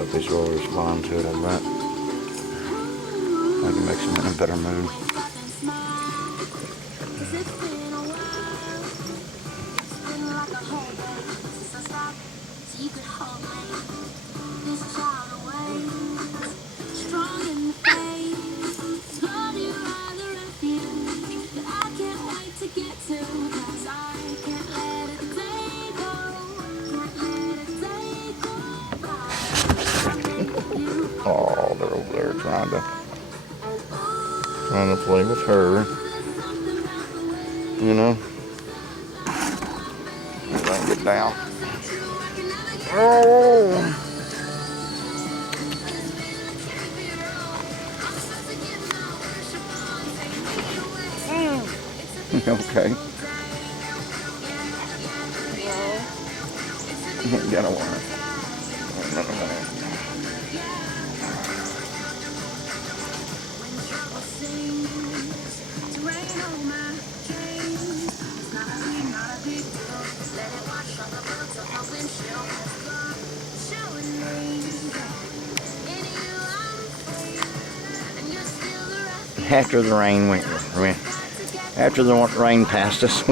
Puppies will respond to it, I bet. I can make them in a better mood. Oh, they're over there trying to play with her. You know? Let them get down. Oh! Okay. You gotta work. After the rain passed us,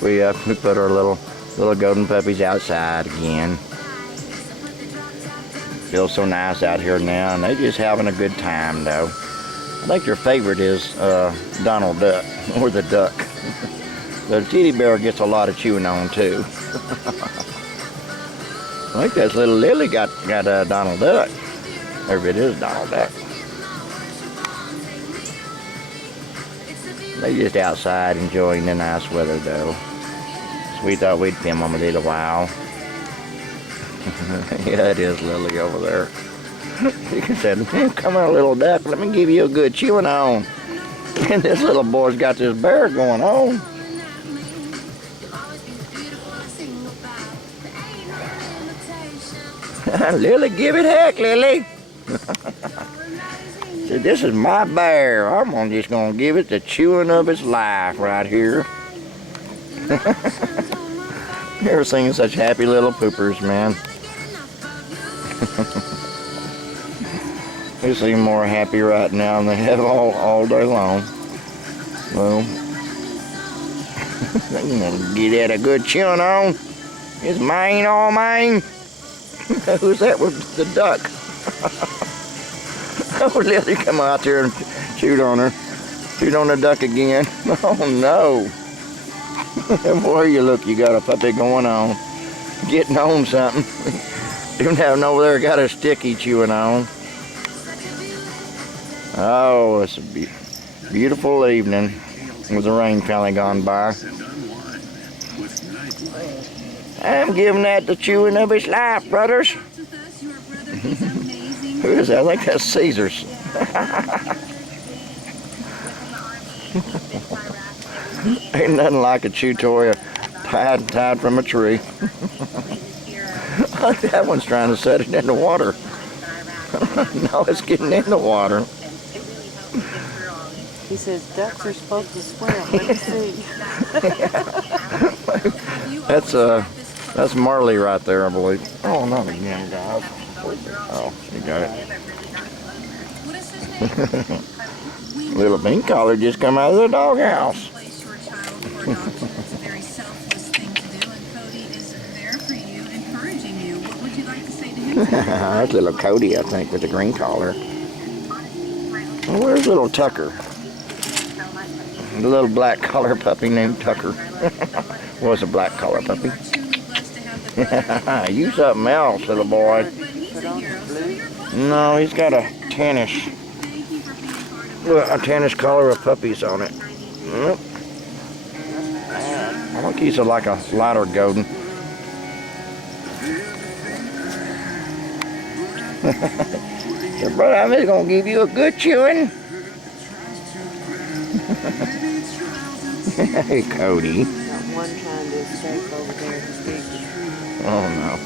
we put our little golden puppies outside again. Feels so nice out here now, and they're just having a good time though. I think their favorite is Donald Duck, or the duck. The teddy bear gets a lot of chewing on too. I think that little Lily got Donald Duck. Or if it is Donald Duck. They just outside enjoying the nice weather though. So we thought we'd film them a little while. Yeah, it is Lily over there. She said, "Come on, little duck, let me give you a good chewing on." And this little boy's got this bear going on. Lily, give it heck, Lily. Said, "This is my bear. I'm just gonna give it the chewing of its life right here." Never seen such happy little poopers, man. They seem more happy right now than they have all day long. Well, I'm gonna get that a good chewing on. It's mine, all mine. Who's that with the duck? Oh, Lily, come out there and shoot on her. Shoot on the duck again. Oh, no. Boy, you look, you got a puppy going on. Getting on something. Even having over there got a sticky chewing on. Oh, it's a beautiful evening with the rain finally gone by. I'm giving that the chewing of its life, brothers. Who is that? I think that's Caesar's. Ain't nothing like a chew toy tied from a tree. That one's trying to set it in the water. No, it's getting in the water. He says ducks are supposed to swim. Let me see. That's Marley right there, I believe. Oh, not again, guys. Oh, you got it. Little pink collar just come out of the doghouse. That's little Cody, I think, with the green collar. Well, where's little Tucker? The little black collar puppy named Tucker. Was a black collar puppy. You something else, little boy. No, he's got a tannish collar of puppies on it. Yep. I think he's like a lighter golden. So, brother, I'm just gonna give you a good chewing. Hey, Cody. Got one trying to escape over there to speak. Oh no.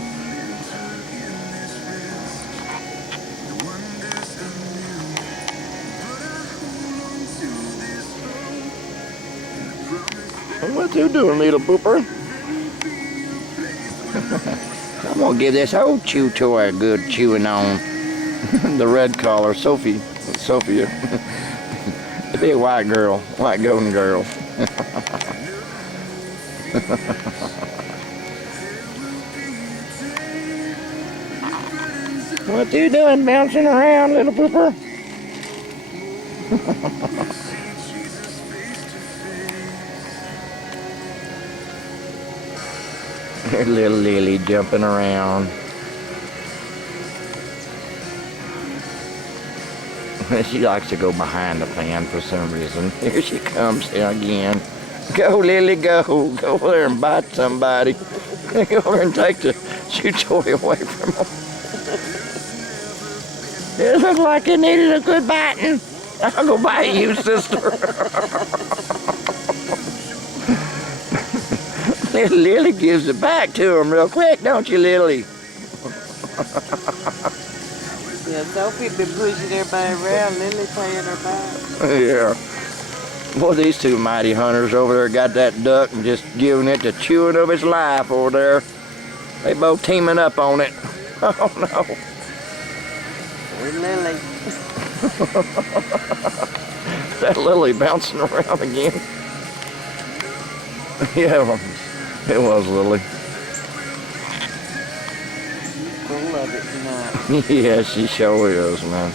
What you doing, little pooper? I'm gonna give this old chew toy a good chewing on. The red collar, Sophia. It'd be a white girl, white golden girl. What you doing, bouncing around, little pooper? Little Lily jumping around. She likes to go behind the fan for some reason. Here she comes again. Go, Lily, go. Go over there and bite somebody. Go over and take the chew toy away from them. It looked like it needed a good biting. I'll go bite you, sister. Little Lily gives it back to him real quick, don't you, Lily? Yeah, Sophie been pushing everybody around. Lily playing her back. Yeah. Boy, these two mighty hunters over there got that duck and just giving it the chewing of its life over there. They both teaming up on it. Oh, no. With Lily. That Lily bouncing around again. Yeah, it was Lily. Full of it tonight. Yeah, she sure is, man.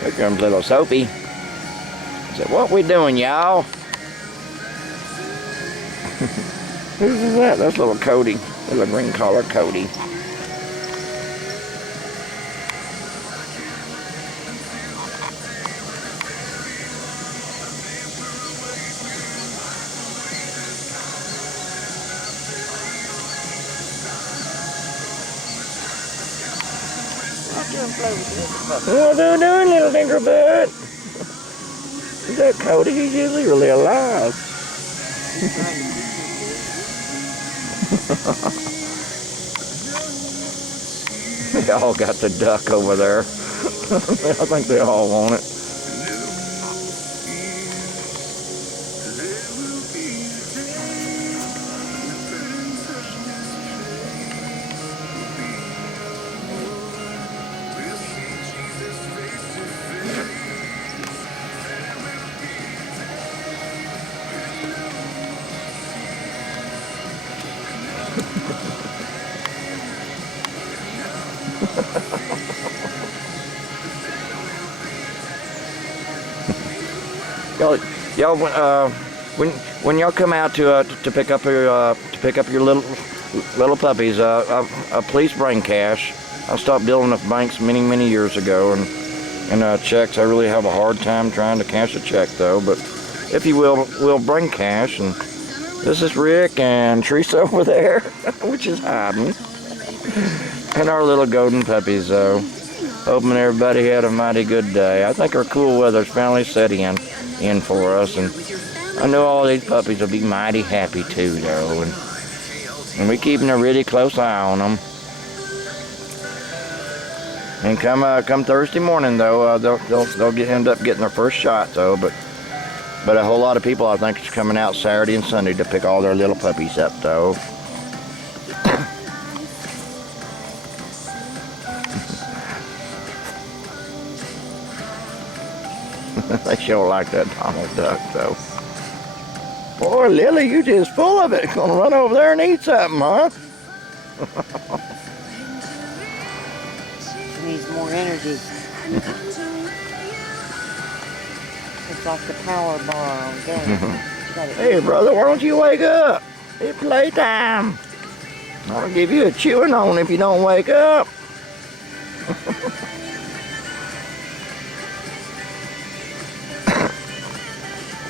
Here comes little Sophie. I said, what we doing, y'all? Who's that? That's little Cody. Little green collar Cody. What are you doing, little dinkerbird? Is that Cody? He's usually really alive. They all got the duck over there. I think they all want it. Y'all, when y'all come out to pick up your little puppies, please bring cash. I stopped dealing with banks many years ago, and checks. I really have a hard time trying to cash a check though. But if you will bring cash. And this is Rick and Teresa over there, which is hiding, and our little golden puppies though. Hoping everybody had a mighty good day. I think our cool weather's finally set in for us, and I know all these puppies will be mighty happy too though, and we're keeping a really close eye on them. And come Thursday morning though, they'll end up getting their first shot though, but a whole lot of people I think is coming out Saturday and Sunday to pick all their little puppies up though. They sure like that Donald Duck, though. Boy, Lily, you just full of it. Gonna run over there and eat something, huh? She needs more energy. It's like the power bar on game. Hey, brother, why don't you wake up? It's playtime. I'll give you a chewing on if you don't wake up.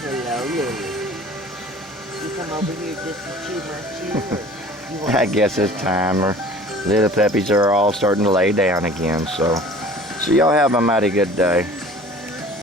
Hello, Lily. You come over here just to chew my chew? I guess it's time. Our little puppies are all starting to lay down again, so y'all have a mighty good day.